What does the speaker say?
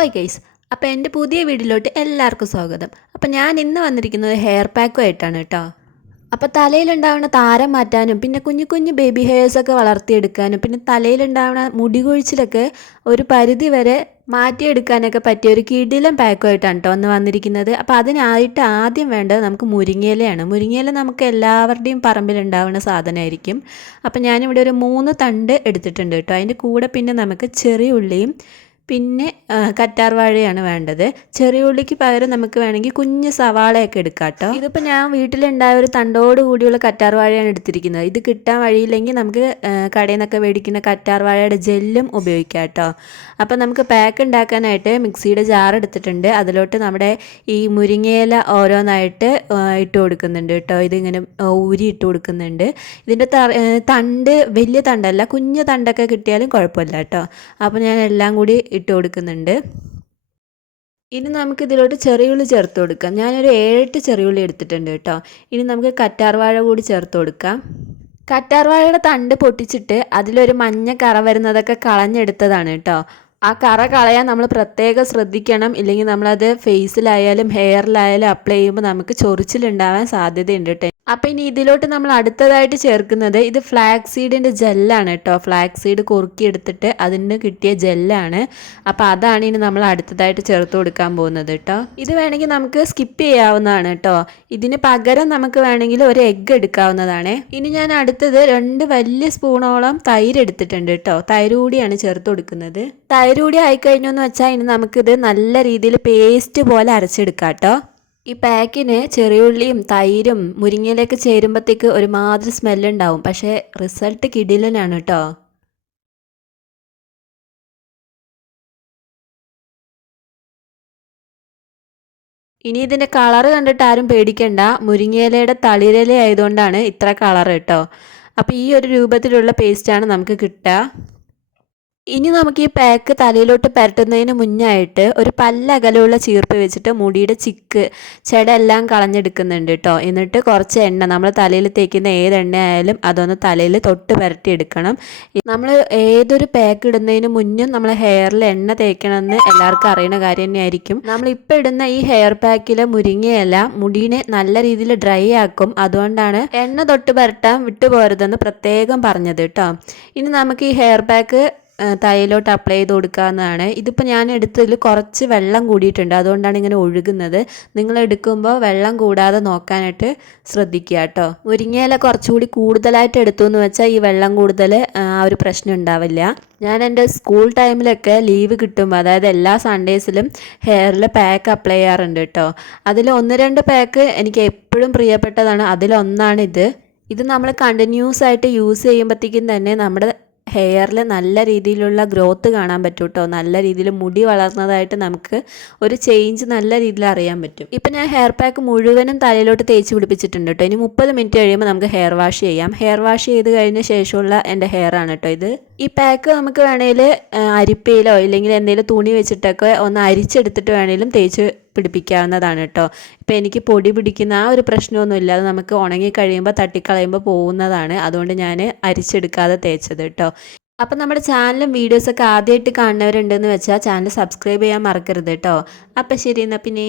ഓയ് ഗൈസ് അപ്പോൾ എന്റെ പുതിയ വീഡിയോയിലോട്ട് എല്ലാവർക്കും സ്വാഗതം. അപ്പോൾ ഞാൻ ഇന്ന് വന്നിരിക്കുന്നത് ഹെയർ പാക്കുമായിട്ടാണ് കേട്ടോ. അപ്പോൾ തലയിലുണ്ടാവുന്ന താരം മാറ്റാനും പിന്നെ കുഞ്ഞു കുഞ്ഞു ബേബി ഹെയർസൊക്കെ വളർത്തിയെടുക്കാനും പിന്നെ തലയിലുണ്ടാവുന്ന മുടി കൊഴിച്ചിലൊക്കെ ഒരു പരിധി വരെ മാറ്റിയെടുക്കാനൊക്കെ പറ്റിയ ഒരു കിടിലം പാക്കുമായിട്ടാണ് കേട്ടോ ഒന്ന് വന്നിരിക്കുന്നത്. അപ്പോൾ അതിനായിട്ട് ആദ്യം വേണ്ടത് നമുക്ക് മുരിങ്ങയിലയാണ്. മുരിങ്ങയില നമുക്ക് എല്ലാവരുടെയും പറമ്പിലുണ്ടാവുന്ന സാധനമായിരിക്കും. അപ്പോൾ ഞാനിവിടെ ഒരു മൂന്ന് തണ്ട് എടുത്തിട്ടുണ്ട് കേട്ടോ. അതിന്റെ കൂടെ പിന്നെ നമുക്ക് ചെറിയ ഉള്ളിയും പിന്നെ കറ്റാർ വാഴയാണ് വേണ്ടത്. ചെറിയ ഉള്ളിക്ക് പകരം നമുക്ക് വേണമെങ്കിൽ കുഞ്ഞ് സവാളയൊക്കെ എടുക്കാം കേട്ടോ ഇതിപ്പോൾ ഞാൻ വീട്ടിലുണ്ടായ ഒരു തണ്ടോട് കൂടിയുള്ള കറ്റാർ വാഴയാണ് എടുത്തിരിക്കുന്നത്. ഇത് കിട്ടാൻ വഴിയില്ലെങ്കിൽ നമുക്ക് കടയിൽ നിന്നൊക്കെ മേടിക്കുന്ന കറ്റാർ വാഴയുടെ ജെല്ലും ഉപയോഗിക്കാം കേട്ടോ അപ്പോൾ നമുക്ക് പാക്ക് ഉണ്ടാക്കാനായിട്ട് മിക്സിയുടെ ജാർ എടുത്തിട്ടുണ്ട്. അതിലോട്ട് നമ്മുടെ ഈ മുരിങ്ങയില ഓരോന്നായിട്ട് ഇട്ട് കൊടുക്കുന്നുണ്ട് കേട്ടോ ഇതിങ്ങനെ ഊരി ഇട്ട് കൊടുക്കുന്നുണ്ട്. ഇതിന്റെ തണ്ട് വലിയ തണ്ടല്ല കുഞ്ഞു തണ്ടൊക്കെ കിട്ടിയാലും കുഴപ്പമില്ല കേട്ടോ അപ്പോൾ ഞാൻ എല്ലാം കൂടി ഇട്ട് കൊടുക്കുന്നുണ്ട്. ഇനി നമുക്ക് ഇതിലോട്ട് ചെറിയുള്ളി ചേർത്ത് കൊടുക്കാം. ഞാനൊരു ഏഴെട്ട് ചെറിയുള്ളി എടുത്തിട്ടുണ്ട് കേട്ടോ. ഇനി നമുക്ക് കറ്റാർവാഴ കൂടി ചേർത്ത് കൊടുക്കാം. കറ്റാർവാഴയുടെ തണ്ട് പൊട്ടിച്ചിട്ട് അതിലൊരു മഞ്ഞ കറ വരുന്നതൊക്കെ കളഞ്ഞെടുത്തതാണ് കേട്ടോ. ആ കറ കളയാൻ നമ്മൾ പ്രത്യേകം ശ്രദ്ധിക്കണം. ഇല്ലെങ്കിൽ നമ്മളത് ഫേസിലായാലും ഹെയറിലായാലും അപ്ലൈ ചെയ്യുമ്പോൾ നമുക്ക് ചൊറിച്ചിലുണ്ടാവാൻ സാധ്യതയുണ്ട് കേട്ടോ അപ്പൊ ഇനി ഇതിലോട്ട് നമ്മൾ അടുത്തതായിട്ട് ചേർക്കുന്നത് ഇത് ഫ്ലാക്സ് സീഡിന്റെ ജെല്ലാണ് കേട്ടോ ഫ്ലാക്സ് സീഡ് കുറുക്കി എടുത്തിട്ട് അതിന് കിട്ടിയ ജെല്ലാണ് അപ്പോൾ അതാണ് ഇനി നമ്മൾ അടുത്തതായിട്ട് ചേർത്ത് കൊടുക്കാൻ പോകുന്നത് കേട്ടോ ഇത് വേണമെങ്കിൽ നമുക്ക് സ്കിപ്പ് ചെയ്യാവുന്നതാണ് കേട്ടോ ഇതിന് പകരം നമുക്ക് വേണമെങ്കിൽ ഒരു എഗ്ഗ് എടുക്കാവുന്നതാണ്. ഇനി ഞാൻ അടുത്തത് രണ്ട് വലിയ സ്പൂണോളം തൈര് എടുത്തിട്ടുണ്ട് കേട്ടോ തൈര് കൂടിയാണ് ചേർത്ത് കൊടുക്കുന്നത്. തൈര് കൂടി ആയിക്കഴിഞ്ഞു എന്ന് വെച്ചാൽ ഇനി നമുക്കിത് നല്ല രീതിയിൽ പേസ്റ്റ് പോലെ അരച്ചെടുക്കാം കേട്ടോ ഈ പാക്കിന് ചെറിയുള്ളിയും തൈരും മുരിങ്ങയിലേക്ക് ചേരുമ്പോഴത്തേക്ക് ഒരുമാതിരി സ്മെല്ലുണ്ടാവും. പക്ഷേ റിസൾട്ട് കിടിലനാണ് കേട്ടോ ഇനി ഇതിന്റെ കളറ് കണ്ടിട്ട് ആരും പേടിക്കണ്ട. മുരിങ്ങയിലയുടെ തളിരില ആയതുകൊണ്ടാണ് ഇത്ര കളർ കേട്ടോ അപ്പോൾ ഈ ഒരു രൂപത്തിലുള്ള പേസ്റ്റാണ് നമുക്ക് കിട്ടുക. ഇനി നമുക്ക് ഈ പാക്ക് തലയിലോട്ട് പരട്ടുന്നതിന് മുന്നായിട്ട് ഒരു പല്ല അകലമുള്ള ചീർപ്പ് വെച്ചിട്ട് മുടിയുടെ ചിക്ക് ചെട എല്ലാം കളഞ്ഞെടുക്കുന്നുണ്ട് കേട്ടോ എന്നിട്ട് കുറച്ച് എണ്ണ നമ്മൾ തലയിൽ തേക്കുന്ന ഏത് എണ്ണ ആയാലും അതൊന്ന് തലയിൽ തൊട്ട് പരട്ടിയെടുക്കണം. നമ്മൾ ഏതൊരു പാക്ക് ഇടുന്നതിന് മുന്നും നമ്മൾ ഹെയറിൽ എണ്ണ തേക്കണമെന്ന് എല്ലാവർക്കും അറിയുന്ന കാര്യം തന്നെയായിരിക്കും. നമ്മൾ ഇപ്പോൾ ഇടുന്ന ഈ ഹെയർ പാക്കിലെ മുരിങ്ങയല്ല മുടീനെ നല്ല രീതിയിൽ ഡ്രൈ ആക്കും. അതുകൊണ്ടാണ് എണ്ണ തൊട്ട് പരട്ടാൻ വിട്ടുപോരുതെന്ന് പ്രത്യേകം പറഞ്ഞത് കേട്ടോ ഇനി നമുക്ക് ഈ ഹെയർ പാക്ക് തലയിലോട്ട് അപ്ലൈ ചെയ്ത് കൊടുക്കാവുന്നതാണ് ഇതിപ്പോൾ ഞാൻ എടുത്തതിൽ കുറച്ച് വെള്ളം കൂടിയിട്ടുണ്ട്. അതുകൊണ്ടാണ് ഇങ്ങനെ ഒഴുകുന്നത്. നിങ്ങൾ എടുക്കുമ്പോൾ വെള്ളം കൂടാതെ നോക്കാനായിട്ട് ശ്രദ്ധിക്കുക കേട്ടോ. മുരിങ്ങയില കുറച്ചുകൂടി കൂടുതലായിട്ട് എടുത്തു എന്ന് വെച്ചാൽ ഈ വെള്ളം കൂടുതൽ ആ ഒരു പ്രശ്നം ഉണ്ടാവില്ല. ഞാൻ എന്റെ സ്കൂൾ ടൈമിലൊക്കെ ലീവ് കിട്ടുമ്പോൾ അതായത് എല്ലാ സൺഡേസിലും ഹെയറിൽ പാക്ക് അപ്ലൈ ചെയ്യാറുണ്ട് കേട്ടോ. അതിൽ ഒന്ന് രണ്ട് പാക്ക് എനിക്ക് എപ്പോഴും പ്രിയപ്പെട്ടതാണ്. അതിലൊന്നാണ് ഇത് ഇത് നമ്മൾ കണ്ടിന്യൂസ് ആയിട്ട് യൂസ് ചെയ്യുമ്പോഴത്തേക്കും തന്നെ നമ്മുടെ ഹെയറിൽ നല്ല രീതിയിലുള്ള ഗ്രോത്ത് കാണാൻ പറ്റും കേട്ടോ നല്ല രീതിയിൽ മുടി വളർന്നതായിട്ട് നമുക്ക് ഒരു ചേഞ്ച് നല്ല രീതിയിൽ അറിയാൻ പറ്റും. ഇപ്പം ഞാൻ ഹെയർ പാക്ക് മുഴുവനും തലയിലോട്ട് തേച്ച് പിടിപ്പിച്ചിട്ടുണ്ട് കേട്ടോ ഇനി മുപ്പത് മിനിറ്റ് കഴിയുമ്പോൾ നമുക്ക് ഹെയർ വാഷ് ചെയ്യാം. ഹെയർ വാഷ് ചെയ്ത് കഴിഞ്ഞ ശേഷമുള്ള എന്റെ ഹെയർ ആണ് കേട്ടോ ഇത്. ഈ പാക്ക് നമുക്ക് വേണമെങ്കിൽ അരിപ്പയിലോ ഇല്ലെങ്കിൽ എന്തെങ്കിലും തുണി വെച്ചിട്ടൊക്കെ ഒന്ന് അരിച്ചെടുത്തിട്ട് വേണമെങ്കിലും തേച്ച് പിടിപ്പിക്കാവുന്നതാണ് കേട്ടോ ഇപ്പം എനിക്ക് പൊടി പിടിക്കുന്ന ആ ഒരു പ്രശ്നമൊന്നുമില്ല. അത് നമുക്ക് ഉണങ്ങി കഴിയുമ്പോൾ തട്ടിക്കളയുമ്പോൾ പോകുന്നതാണ്. അതുകൊണ്ട് ഞാൻ അരിച്ചെടുക്കാതെ തേച്ചത് കേട്ടോ അപ്പം നമ്മുടെ ചാനലും വീഡിയോസൊക്കെ ആദ്യമായിട്ട് കാണുന്നവരുണ്ടെന്ന് വെച്ചാൽ ചാനൽ സബ്സ്ക്രൈബ് ചെയ്യാൻ മറക്കരുത് കേട്ടോ അപ്പം ശരി എന്നാൽ പിന്നെ.